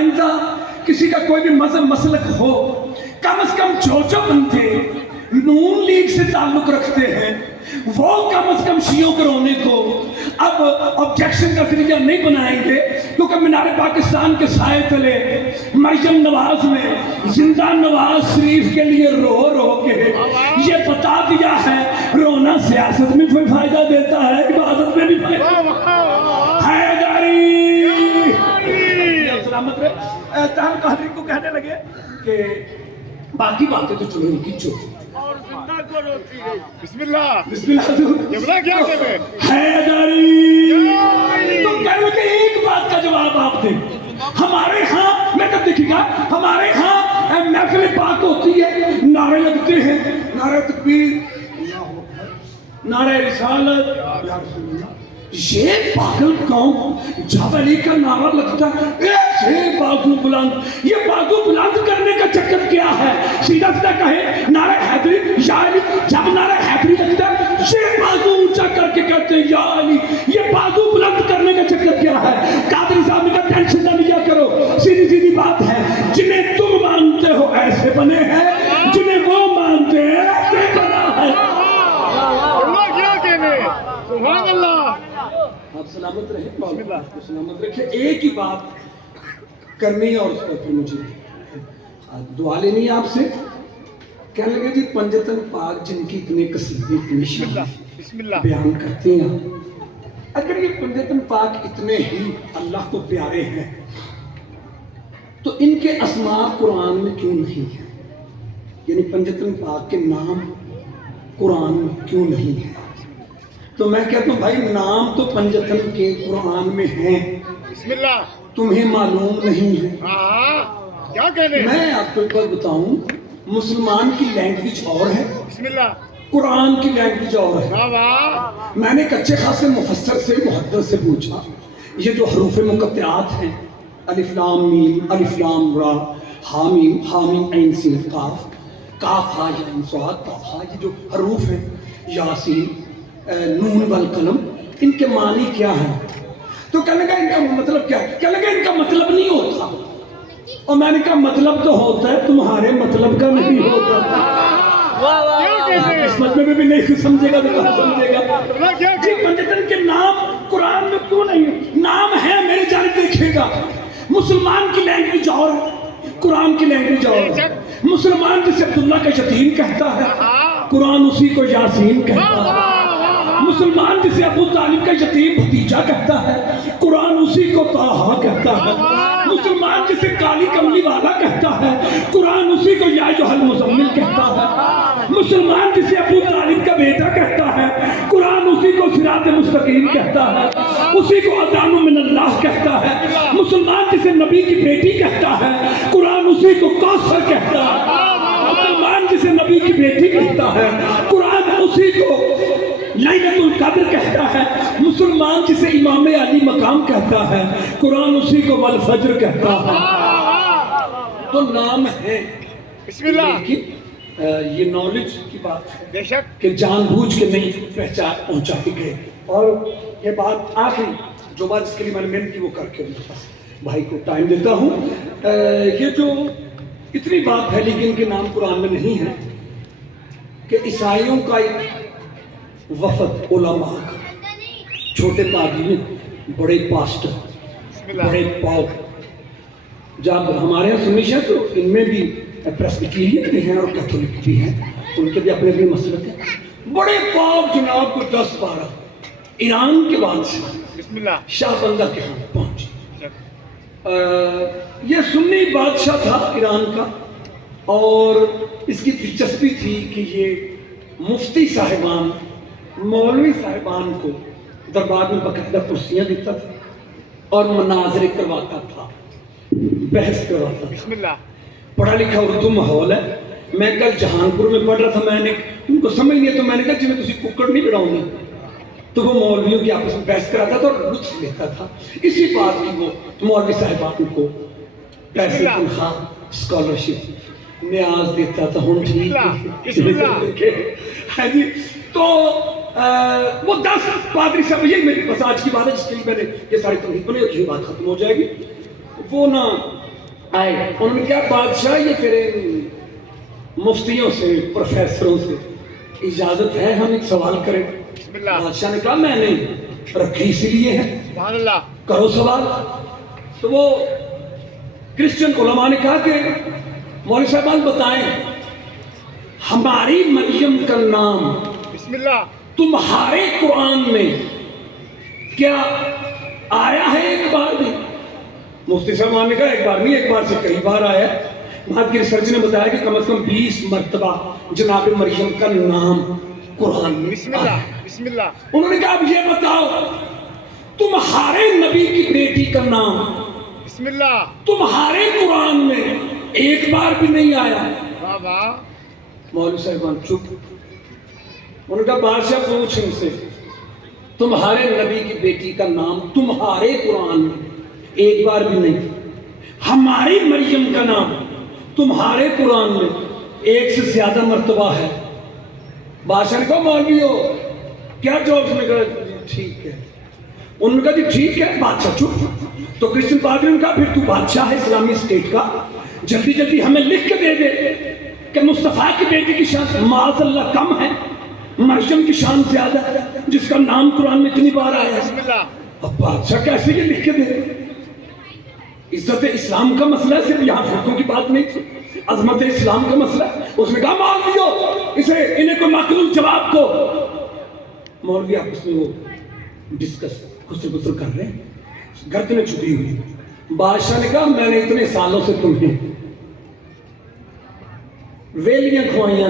آئندہ کسی کا کوئی بھی مذہب مسلک ہو، کم از کم جو بندے نون لیگ سے تعلق رکھتے ہیں وہ کم از کم شیعوں کو رونے کو اب آبجیکشن کا ذریعہ نہیں بنائیں گے، کیونکہ مینار پاکستان کے سائے تلے مریم نواز نے زندہ نواز شریف کے لیے رو رو کے یہ بتا دیا ہے رونا سیاست میں کوئی فائدہ دیتا ہے، عبادت میں بھی فائدہ سلامت رہے۔ تاہم قادری کو کہنے لگے کہ باقی باتیں تو چلو ان کی چھوڑ اور زندہ کو روتی ہے۔ بسم اللہ بسم اللہ حضور جبلا کیا کہتے حیدری تو کہنے لگے ایک بات کا جواب آپ دیں، ہمارے ہاں میں کب دیکھیں گا ہمارے ہاں محفل پاک ہوتی ہے، نعرے لگتے ہیں، نعرہ تکبیر، نعرہ رسالت، یا رسول اللہ۔ یہ پاگل قوم جب علی کا نعرہ لگتا ہے ایسے بازو بلند، یہ بازو بلند کرنے کا چکر کیا ہے؟ سیدھا سیدھا کہے نعرہ حیدری یا علی، جب نعرہ حیدری لگتا ہے یہ بازو اونچا کر کے کہتے ہیں یا علی، یہ بازو بلند کرنے کا چکر کیا ہے؟ قادری صاحب نے کہا ٹینشن نہ لیا کرو، سیدھی سیدھی بات ہے، جنہیں تم مانتے ہو ایسے بنے ہیں، جنہیں وہ مانتے ہیں ایسے بنا ہے۔ اللہ کیا کہنے سبحان اللہ۔ آپ سلامت رہے، مولا سلامت رکھے۔ ایک ہی بات کرنی ہے اور اس پر پھر مجھے دعا لینی ہے آپ سے۔ کہنے لگے جی پنجتن پاک جن کی اتنے قصیدے اتنے شان بیان کرتے ہیں، اگر یہ پنجتن پاک اتنے ہی اللہ کو پیارے ہیں تو ان کے اسماء قرآن میں کیوں نہیں ہیں؟ یعنی پنجتن پاک کے نام قرآن میں کیوں نہیں ہیں؟ تو میں کہتا ہوں بھائی نام تو پنجتن کے قرآن میں ہیں، بسم اللہ تمہیں معلوم نہیں ہے۔ کیا کہنے میں آپ کو ایک بات بتاؤں، مسلمان کی لینگویج اور ہے، بسم اللہ قرآن کی لینگویج اور ہے۔ واہ واہ میں نے کچے خاصے مفسر سے محدث سے پوچھا یہ جو حروف مقطعات ہیں الف لام میم الف لام را حامیم عین سین قاف کاف ہا یا عین صاد قاف ہا، یہ جو حروف ہیں یاسین نون والقلم، ان کے معنی کیا ہیں؟ تو کہنے لگا ان کا مطلب کیا ہے؟ کہنے لگا ان کا مطلب نہیں ہوتا، اور میں نے کہا مطلب تو ہوتا ہے، تمہارے مطلب کا نہیں ہوتا۔ قسمت میں بھی نہیں سمجھے گا تو کہاں سمجھے گا؟ جی پنجتن کے نام قرآن میں کیوں نہیں؟ نام ہے میرے جانب دیکھے گا، مسلمان کی لینگویج اور ہے، قرآن کی لینگویج اور ہے۔ مسلمان جسے عبداللہ کا یتیم کہتا ہے، قرآن اسی کو یاسین کہتا ہے۔ مسلمان جسے ابو طالب کا یتیم بھتیجا کہتا ہے، قرآن اسی کو طٰہٰ کہتا ہے۔ مسلمان جسے کالی کملی والا کہتا ہے، قرآن اسی کو یا ایھا المزمل کہتا ہے۔ مسلمان جسے ابو طالب کا بیٹا کہتا ہے، قرآن اسی کو صراط مستقیم کہتا ہے، اسی کو اذان من اللہ کہتا ہے۔ مسلمان جسے نبی کی بیٹی کہتا ہے، قرآن اسی کو کوثر کہتا ہے۔ مسلمان جسے نبی کی بیٹی کہتا ہے، قرآن اسی کو لیلۃ القدر کہتا ہے۔ مسلمان جسے امام علی مقام کہتا ہے، قرآن اسی کو والفجر کہتا ہے۔ تو نام ہے، بسم اللہ لیکن یہ نالج کی بات ہے بے شک کہ جان بوجھ کے نہیں پہچان پہنچائی گئے۔ اور یہ بات آخری جو بات جس کے لیے میں نے محنت کی وہ کر کے بھائی کو ٹائم دیتا ہوں۔ یہ جو اتنی بات ہے لیکن ان کے نام قرآن میں نہیں ہے کہ عیسائیوں کا ایک وفد علماء، چھوٹے پادری، بڑے پاسٹر، بڑے پاؤ، جب ہمارے یہاں سنی ہے تو ان میں بھی پریسبیٹیرین بھی ہیں اور کیتھولک بھی ہیں، ان کے بھی اپنے اپنے مسلک ہیں۔ بڑے پاؤ جناب کو 10-12 ایران کے بادشاہ بسم اللہ شاہ بندہ کے ہاں پہنچے۔ یہ سنی بادشاہ تھا ایران کا، اور اس کی دلچسپی تھی کہ یہ مفتی صاحبان مولوی صاحبان کو دربار میں باقاعدہ کرسیاں دیتا تھا اور مناظرے کرواتا تھا، بحث کرواتا تھا۔ بسم اللہ پڑھا لکھا اردو ماحول ہے۔ میں کل جہانپور میں پڑھ رہا تھا، میں نے ان کو سمجھ نہیں ہے تو میں نے کہا جی میں تسی ککڑ نہیں لڑاؤں گا، تو وہ مولویوں کی آپس میں بحث کراتا تھا اور لطف لیتا تھا۔ اسی بات کی وہ مولوی صاحبان کو پیسے تنخواہ اسکالرشپ نیاز دیتا تھا۔ ہوں ٹھیک ہے جی، تو وہ 10 پادری صاحب، یہی میری بس آج کی بات ہے جس کے لیے میں نے یہ ساری تمہید بنی اور یہی بات ختم ہو جائے گی۔ وہ نا آئے انہوں نے کہا بادشاہ یہ تیرے مفتیوں سے پروفیسروں سے اجازت ہے ہم ایک سوال کریں؟ بسم اللہ بادشاہ نے کہا میں نہیں رکھی اسی لیے ہے سبحان اللہ کرو سوال. تو وہ کرسچن علماء نے کہا کہ مولوی صاحبان بتائیں ہماری مریم کا نام بسم اللہ تمہارے قرآن میں کیا آیا ہے ایک بار بھی؟ مفتی صاحب نے کہا ایک بار نہیں، ایک بار سے کئی بار آیا ہے. وہاں کی ریسرچ نے بتایا کہ کم از کم 20 مرتبہ جناب مریم کا نام قرآن میں بسم اللہ بسم اللہ انہوں نے کہا اب یہ بتاؤ تمہارے نبی کی بیٹی کا نام بسم اللہ تمہارے قرآن میں ایک بار بھی نہیں آیا. واہ واہ مولوی صاحبان چپ. انہوں نے کہا بادشاہ پوچھ ان سے تمہارے نبی کی بیٹی کا نام تمہارے قرآن میں ایک بار بھی نہیں، ہماری مریم کا نام تمہارے قرآن میں ایک سے زیادہ مرتبہ ہے. بادشاہ نے کہا مولوی ہو کیا جواب؟ نے کہا ٹھیک ہے. انہوں نے کہا جی ٹھیک ہے. بادشاہ چپ. تو کرسچن پادری نے کہا پھر تو بادشاہ ہے اسلامی اسٹیٹ کا، جلدی جلدی ہمیں لکھ کے دے دے کہ مصطفیٰ کی بیٹی کی شان معاذ اللہ کم ہے، مریم کی شان زیادہ ہے جس کا نام قرآن میں اتنی بار آیا ہے. بسم اللہ اب بادشاہ کیسے یہ لکھ کے دے؟ عزت اسلام کا مسئلہ ہے، صرف یہاں فرقوں کی بات نہیں تھی، عظمت اسلام کا مسئلہ ہے. اس نے کہا مولوی ہو اسے انہیں کوئی معقول جواب دو. مولوی آپس میں وہ ڈسکس غسل کر رہے ہیں، گردنیں چھپی ہوئی. بادشاہ نے کہا میں نے اتنے سالوں سے تمہیں ویلیاں کھوائیاں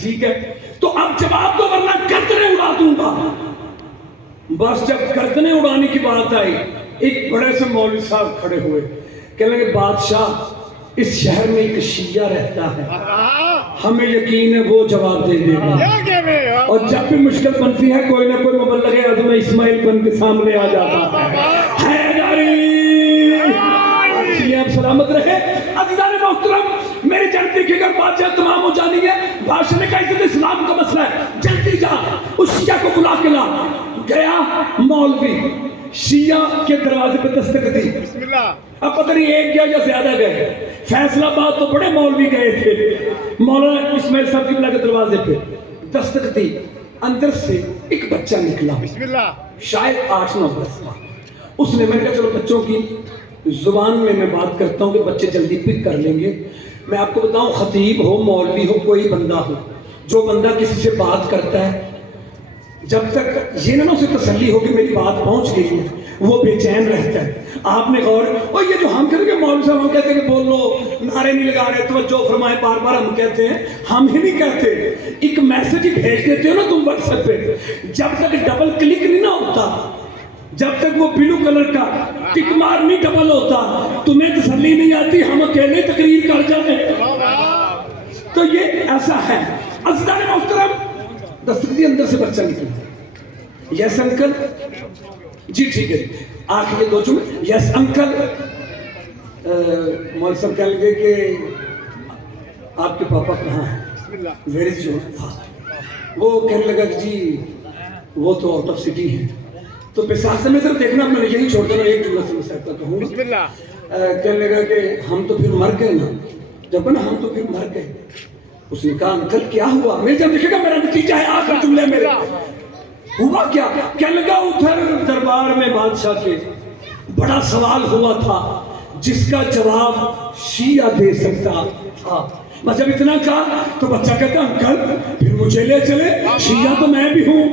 ٹھیک ہے تو اب جواب دو ورنہ گردنیں اڑا دوں گا. بس جب گردنیں اڑانے کی بات آئی ایک بڑے سے مولوی صاحب کھڑے ہوئے کہنے لگے بادشاہ اس شہر میں ایک شیعہ رہتا ہے، ہمیں یقین ہے وہ جواب دے دے گا. کیا کہہ رہے ہیں اور جب بھی مشکل بنتی ہے کوئی نہ کوئی مبلغ اعظم اسماعیل بن کے سامنے آ جاتا ہے. جی آپ سلامت رہے. عزیزان محترم میری جلدی کے اگر بادشاہ تمام ہو جانی ہے. بادشاہ نے کہا عزت اسلام کا مسئلہ ہے جلدی جا اس شیعہ کو بلا کے لا. گیا مولوی شیعہ کے دروازے پہ دستک دی. بسم اللہ اب پتہ نہیں ایک گیا یا زیادہ گئے. فیصلہ باد تو بڑے مولوی گئے تھے. مولانا اسماعیل صاحب کی بلا کے دروازے پہ دستک دی. اندر سے ایک بچہ نکلا بسم اللہ شاید 8-9 برس کا. اس نے میں نے کہا چلو بچوں کی زبان میں بات کرتا ہوں کہ بچے جلدی پک کر لیں گے. میں آپ کو بتاؤں خطیب ہو مولوی ہو کوئی بندہ ہو جو بندہ کسی سے بات کرتا ہے جب تک یہ نہ اسے تسلی ہو کہ میری بات پہنچ گئی ہے وہ بے چین رہتا ہے. آپ نے غور اور یہ جو ہم کریں گے مولوی صاحب ہم کہتے ہیں کہ بول لو نعرے نہیں لگا رہے توجہ فرمائے بار بار ہم کہتے ہیں ہم ہی نہیں کہتے. ایک میسج ہی بھیج دیتے ہو نا تم واٹس ایپ پہ جب تک ڈبل کلک نہیں نہ ہوتا جب تک وہ بلو کلر کا ٹک مار نہیں ڈبل ہوتا تمہیں تسلی نہیں آتی ہم اکیلے تقریر کر جاتے ہیں. تو یہ ایسا ہے. عزیزان محترم دستگی اندر سے بچہ نکلا. یس انکل جی ٹھیک ہے آخر یہ 2 جملے. یس انکل. مول صاحب کہہ لگے کہ آپ کے پاپا کہاں ہیں؟ بسم اللہ ویئر از یور فادر؟ وہ کہنے لگا کہ جی وہ تو آؤٹ آف سٹی ہیں. تو پیساستے میں صرف دیکھنا میں نے یہی چھوڑ دینا ایک جملہ سے میں سہتا کہوں. بسم اللہ کہنے لگا کہ ہم تو پھر مر گئے نا. جب نا ہم تو پھر مر گئے. اس نے کہا انکل کیا ہوا؟ میں جب دیکھے گا میرا نتیجہ ہے آخر جملے میرے ہوا کیا؟ کہنے لگا ادھر دربار میں بادشاہ کے بڑا سوال ہوا تھا جس کا جواب شیعہ دے سکتا تھا. بس جب اتنا کہا تو بچہ کہتا انکل پھر مجھے لے چلے شیعہ تو میں بھی ہوں.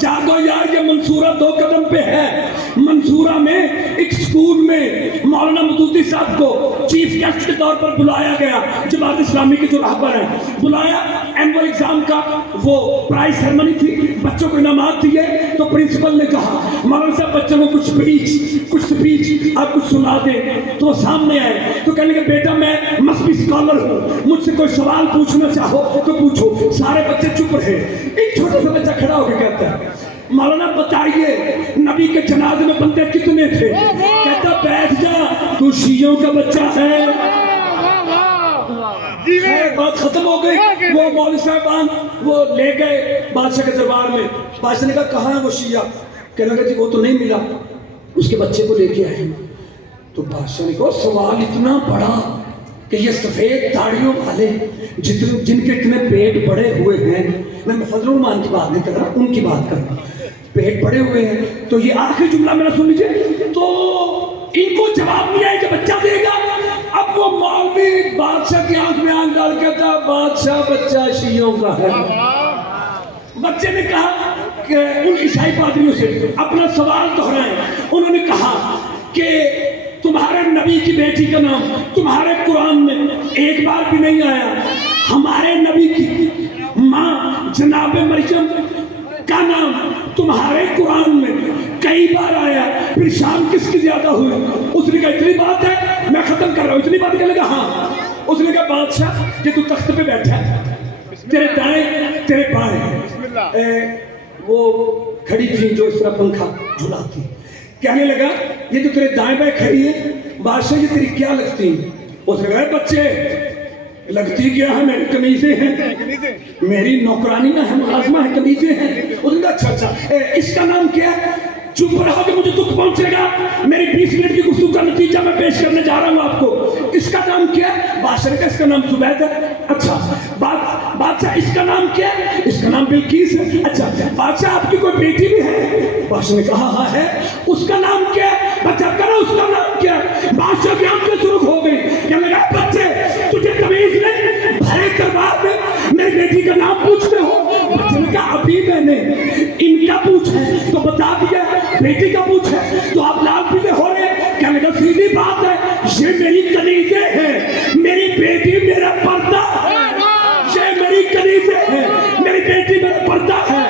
جاگو یار یہ منصورہ 2 قدم پہ ہے. منصورہ میں ایک سکول میں مولانا مودودی صاحب کو چیف گیسٹ کے طور پر بلایا گیا. جماعت اسلامی کے جو رہبر ہیں بلایا. اینول ایگزام کا وہ پرائز سیرمنی تھی. بچوں کو انعامات دیے تو پرنسپل نے کہا مولانا صاحب بچوں کو کچھ سپیچ آپ کچھ سنا دیں. تو وہ سامنے آئے تو کہنے لگے بیٹا میں مذہبی اسکالر ہوں مجھ سے کوئی سوال پوچھنا چاہو تو پوچھو. سارے بچے چپ رہے. ایک چھوٹا سا بچہ کھڑا ہو کے کہتا ہے مولانا بتائیے نبی کے جنازے میں بندے کتنے تھے؟ کہتا بیٹھ جا تو شیعوں کا بچہ ہے. بات ختم ہو گئی. وہ مولوی صاحبان وہ لے گئے بادشاہ کے دربار میں. بادشاہ نے کہا کہاں ہے وہ شیعہ؟ کہنے لگا جی وہ تو نہیں ملا اس کے بچے کو لے کے آئے. تو بادشاہ نے کہا سوال اتنا بڑا کہ یہ سفید داڑھیوں والے جن کے اتنے پیٹ بڑے ہوئے ہیں، میں فضل الرحمان کی بات نہیں کر رہا، ان کی بات کر رہا ہوں، پیٹ بڑے ہوئے ہیں، تو یہ آخری جملہ میرا سن لیجیے، تو ان کو جواب نہیں آئے کہ بچہ دے گا۔ اب وہ مولوی بادشاہ کی آنکھ میں آنکھ ڈال کے کہتا بادشاہ بچہ شیعوں کا ہے۔ بچے نے کہا کہ ان عیسائی پادریوں سے اپنا سوال دہرائیں، انہوں نے کہا کہ تمہارے نبی کی بیٹی کا نام تمہارے قرآن میں ایک بار بھی نہیں آیا، ہمارے نبی کی ماں جناب مریم کا نام تمہارے قرآن میں کئی بار آیا، پھر شان کس کی زیادہ ہوئی؟ اس نے کہا اتنی بات ہے، میں ختم کر رہا ہوں، اتنی بات کہنے لگا ہاں۔ اس نے کہا بادشاہ کہ تو تخت پہ بیٹھا ہے، تیرے دائیں تیرے بائیں وہ کھڑی تھی جو اس طرح پنکھا جھلاتی، کہنے لگا یہ تو تیرے دائیں بائیں کھڑی ہے بادشاہ یہ تیری کیا لگتی ہیں؟ اس نے کہا بچے لگتی کیا ہے، میری قمیضیں ہیں، میری نوکرانیاں ہیں، ملازمہ ہیں، قمیضیں ہیں۔ اس نے کہا اچھا اچھا اس کا نام کیا ہے؟ چپ رہا کہ مجھے دکھ پہنچے گا، میری 20 منٹ کی گفتگو کا نتیجہ میں پیش کرنے جا رہا ہوں آپ کو۔ اس کا نام کیا ہے؟ بادشاہ نے کہا اس کا نام زبید ہے۔ اچھا بادشاہ اس کا نام کیا ہے؟ اس کا نام بلقیس ہے۔ اچھا بادشاہ آپ کی کوئی بیٹی بھی ہے؟ بادشاہ نے کہا ہاں ہے۔ اس کا نام کیا ہے؟ بچہ کرو اس کا نام کیا ہے؟ بادشاہ کی آنکھیں سرخ ہو گئی، کہنے لگا بچے تجھے تمیز نہیں، بھرے دربار میں میری بیٹی کا نام پوچھتے ہو؟ بچے نے کہا ابھی میں نے ان کا پوچھا تو بتا دیا، بیٹی کا پوچھا تو آپ لال پیلے ہو رہے، کہنے لگا سیدھی بات ہے، یہ میری کنیزیں ہیں، میری بیٹی میرا پردہ ہے، یہ میری کنیزیں ہیں، میری بیٹی میرا پردہ ہے۔